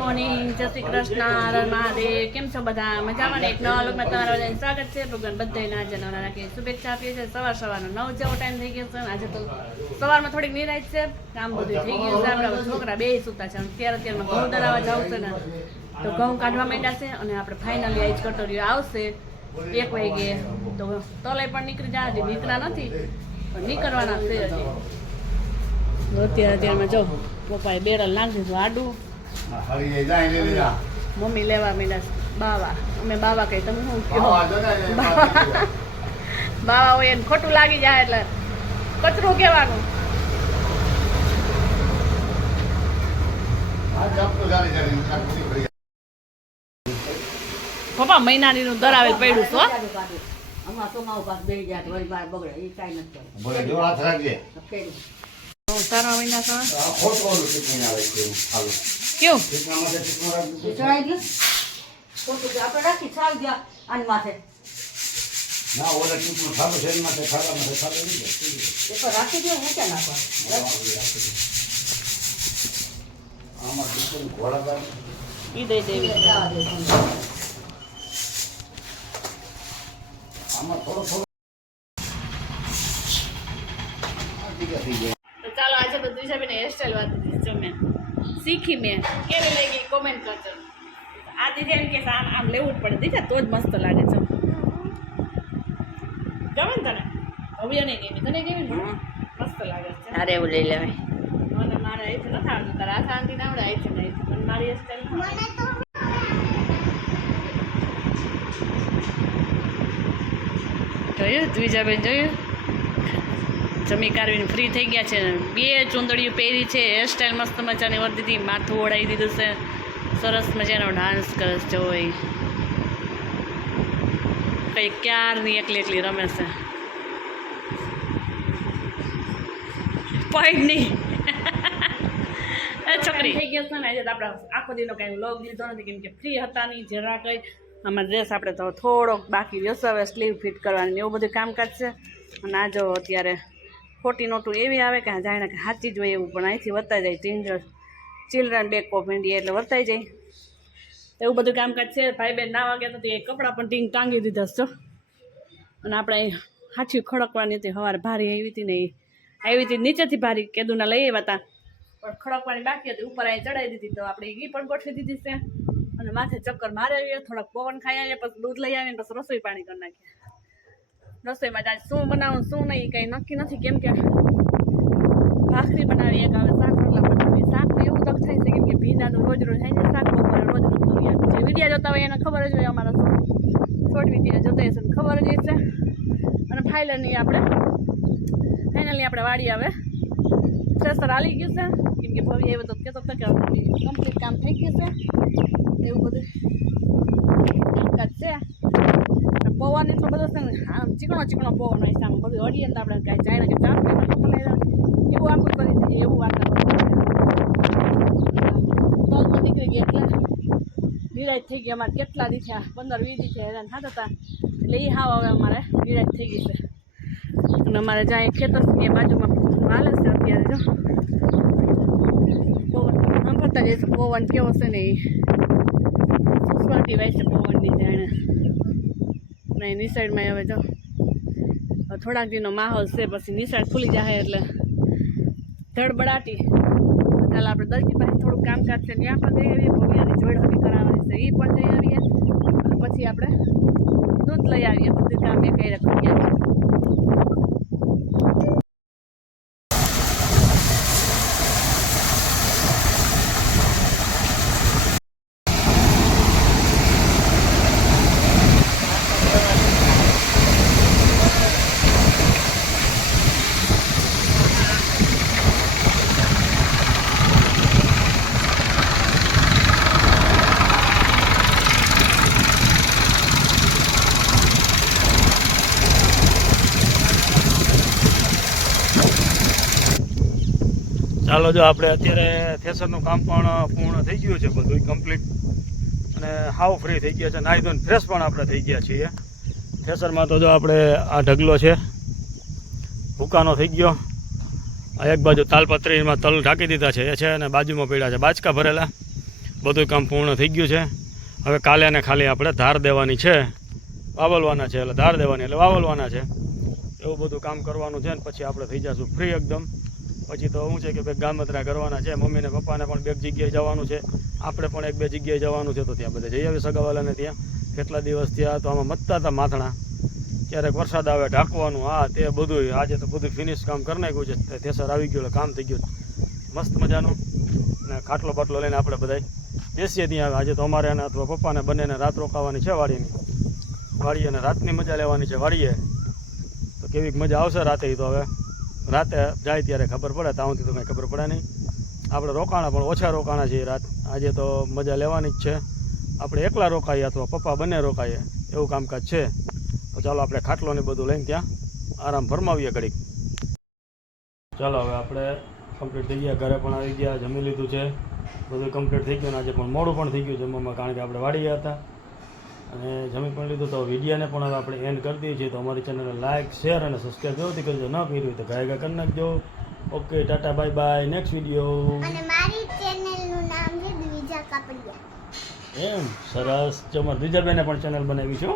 Morning, જય શ્રી કૃષ્ણ, હર મહાદેવ. કેમ છો બધા? મજામાં ને? એક નવા લોકમાં તમારા બધાનું સ્વાગત છે. ભગવાન બધાને આજે નવરા રાખી શુભેચ્છા આપીએ છીએ. સવારનો 9 જેવો ટાઈમ થઈ ગયો છે. આજે તો સવારમાં થોડીક નિરાશ છે, કામ બધું થઈ ગયું છે. આપણા છોકરા બે સુતા છે. અત્યારમાં ઘઉં દળાવવા જવું છે ને, તો ઘઉં કાઢવા માંડ્યા છે. અને આપણે ફાઇનલી આજ કટોરીઓ આવશે 1 વાગે, તો તોલાઈ પણ નીકળી જાય. નીકળ્યા નથી પણ નીકળવાના છે. અત્યારમાં જો પપ્પાએ બેરલ નાખી દીધું આડું. મમ્મી લેવા માંડ્યા બાવા. અમે બાવા કઈ, તમે શું કહો? બાવા હોય એને ખોટું લાગી જાય એટલે કચરું કહેવાનું. પપ્પા મહિનાની નું દરાવે પડ્યું છો. તારા મહિના કેવું ઈ દઈ દેવી. ચાલો આજે તો દિશાબેન હેરસ્ટાઈલ વાત મેં શીખી. મેં કેવી લાગી કોમેન્ટ કરજો. આ દીદી એમ કે આમ લેવું જ પડે દીધા તો જ મસ્ત લાગે છે. ગમે ને તને? હવે નહીં ગમી તને? કેવી મસ્ત લાગે છે. અરે એવું લઈ લેવાય. મને મારે અહીંથી નથી આવડતું, તારા આ શાંતિ ના આવડે. અહીંથી નહીં મને મારી હેરસ્ટાઈલ જોયું દ્વિજાબેન? જોયું? જમી કારવીને ફ્રી થઈ ગયા છે. 2 ચૂંદડીઓ પહેરી છે. હેરસ્ટાઈલ મસ્ત મજાની વળી દીધી. માથું ઓળાવી દીધું છે. સરસ મજાનો ડાન્સ કરે છે. હોય કંઈ ક્યારની એકલી રમે છે. પોઈન્ટ નહીં છોકરી થઈ ગયો છે ને. આજે તો આપણે આખો દીનો કાંઈ વ્લોગ લીધો નથી, કેમ કે ફ્રી હતા નહીં જરા કંઈ. આમાં ડ્રેસ આપણે તો થોડોક બાકી રહેશે. હવે સ્લીવ ફિટ કરવાની એવું બધું કામકાજ છે. અને આ જો અત્યારે ખોટી નોટું એવી આવે કે જાણે કે સાચી જ હોય એવું, પણ અહીંથી વર્તાઈ જાય. ચિલ્ડ્રન બેક ઓફ ઇન્ડિયા એટલે વર્તાઈ જાય એવું બધું કામકાજ છે. ભાઈ બેન ના વાગ્યા તો એ કપડાં પણ ટાંગી દીધા છો. અને આપણે હાચી ખડકવાની હતી. સવારે ભારી આવી હતી ને, આવી હતી નીચેથી ભારી કેદુના લઈ આવ્યા હતા, પણ ખડકવાની બાકી હતી. ઉપર અહીં ચડાવી દીધી તો આપણે એ પણ ગોઠવી દીધી છે. અને માથે ચક્કર મારે આવીએ, થોડાક પવન ખાઈ આવીએ, પછી દૂધ લઈ આવીને પછી રસોઈ પાણી કરી નાખીએ. રસોઈમાં આજે શું બનાવું શું નહીં કંઈ નક્કી નથી, કેમ કે ભાખરી બનાવી, એક આવે શાક રોટલા બનાવી. શાક એવું તક થાય છે કેમ કે ભીંડાનું રોજ થાય છે શાક, બપોરે રોજ પૂરી આપી છે. વિડીયો જોતા હોય એને ખબર જ હોય, અમારા છોડવી ત્યાં જોતા હશે ખબર જ હશે. અને ફાઇનલી આપણે વાડી આવે થ્રેસર હાલી ગયું છે, કેમ કે ભવી એવું તો કહેતો હતો કે કમ્પ્લીટ કામ થઈ ગયું છે. એવું બધું કામકાજ છે. પવન એટલો બધો છે ને, આમ ચીકણો પવન હોય છે. આમ બધું અડીએ તો આપણે કાંઈ જાય ને કે ચાપ એવું આખું કરી દઈએ એવું વાતાવરણ. તલમાં નીકળી ગયા એટલે નિરાશ થઈ ગઈ. અમારે કેટલા દી થયા, 15-20 દી થયા હેરાન થતા હતા. એટલે એ હાવ હવે અમારે નિરાશ થઈ ગઈ છે. અને અમારે જ્યાં ખેતર છે એ બાજુમાં હાલે છે અત્યારે. જો પવન સાંભળતા જાય છે. પવન કેવો છે ને એ સુસવાટી વાય છે પવનની જાણે. ને નિસાઈડમાં હવે જો થોડાક દીનો માહોલ છે, પછી નિસાઈડ ખુલી જાય એટલે ધડબડાટી. ચાલ આપણે દર્જી પાસે થોડુંક કામકાજ છે ત્યાં પણ જઈ આવીએ. ભવ્યાની જોડ હમી કરાવવાની છે એ પણ જઈ આવીએ. અને પછી આપણે દૂધ લઈ આવીએ. બધું કામ એ કઈ કરી આવીએ. ચાલો જો આપણે અત્યારે થેસરનું કામ પણ પૂર્ણ થઈ ગયું છે, બધું કમ્પ્લીટ, અને હાવ ફ્રી થઈ ગયા છે. નાહી ધોઈને ફ્રેશ પણ આપણે થઈ ગયા છીએ. થેસરમાં તો જો આપણે આ ઢગલો છે ભૂકાનો થઈ ગયો. આ એક બાજુ તાલપત્રીમાં તલ ઢાંકી દીધા છે એ છે, અને બાજુમાં પડ્યા છે બાચકા ભરેલા. બધું કામ પૂર્ણ થઈ ગયું છે. હવે કાલે ને ખાલી આપણે ધાર દેવાની છે, વાવલવાના છે, એટલે ધાર દેવાની એટલે વાવલવાના છે, એવું બધું કામ કરવાનું છે. ને પછી આપણે થઈ જઈશું ફ્રી એકદમ. પછી તો શું છે કે ભાઈ ગામતરા કરવાના છે, મમ્મીને પપ્પાને પણ બે જગ્યાએ જવાનું છે, આપણે પણ એક બે જગ્યાએ જવાનું છે. તો ત્યાં બધા જઈ આવી સગાવાલાને ત્યાં. કેટલા દિવસ થયા તો આમાં મતતા હતા માથણા, ક્યારેક વરસાદ આવે ઢાંકવાનું, હા તે બધું. આજે તો બધું ફિનિશ કામ કરી નાખ્યું છે, થેસર આવી ગયું એટલે કામ થઈ ગયું મસ્ત મજાનું. ને ખાટલો બાટલો લઈને આપણે બધા બેસીએ ત્યાં. આજે તો અમારે અને અથવા પપ્પાને બંનેને રાત રોકાવાની છે વાડીએ, અને રાતની મજા લેવાની છે વાડીએ. તો કેવીક મજા આવશે રાતે, તો હવે રાતે જાય ત્યારે ખબર પડે, ત્યાં સુધી તો કંઈ ખબર પડે નહીં. આપણે રોકાણા પણ ઓછા રોકાણા છીએ રાત. આજે તો મજા લેવાની જ છે. આપણે એકલા રોકાઈએ અથવા પપ્પા બંને રોકાઈએ એવું કામકાજ છે. તો ચાલો આપણે ખાટલોને બધું લઈને ત્યાં આરામ ફરમાવીએ ઘડીક. ચાલો હવે આપણે કમ્પ્લીટ થઈ ગયા, ઘરે પણ આવી ગયા, જમી લીધું છે, બધું કમ્પ્લીટ થઈ ગયું. આજે પણ મોડું પણ થઈ ગયું જમવામાં, કારણ કે આપણે વાડીએ હતા અને જમી પણ લીધું. તો વિડીયોને પણ હવે આપણે એન્ડ કરી દઈએ છીએ. તો અમારી ચેનલને લાઇક, શેર અને સબસ્ક્રાઈબ જરૂરથી કરજો, ન કર્યું હોય તો ગાય કરી નાખજો. Okay, Tata, bye bye, next video. અને મારી ચેનલનું નામ છે દ્વિજા કાપડિયા. એમ સરસ. જો અમારે દ્વિજાબેને પણ ચેનલ બનાવી છે.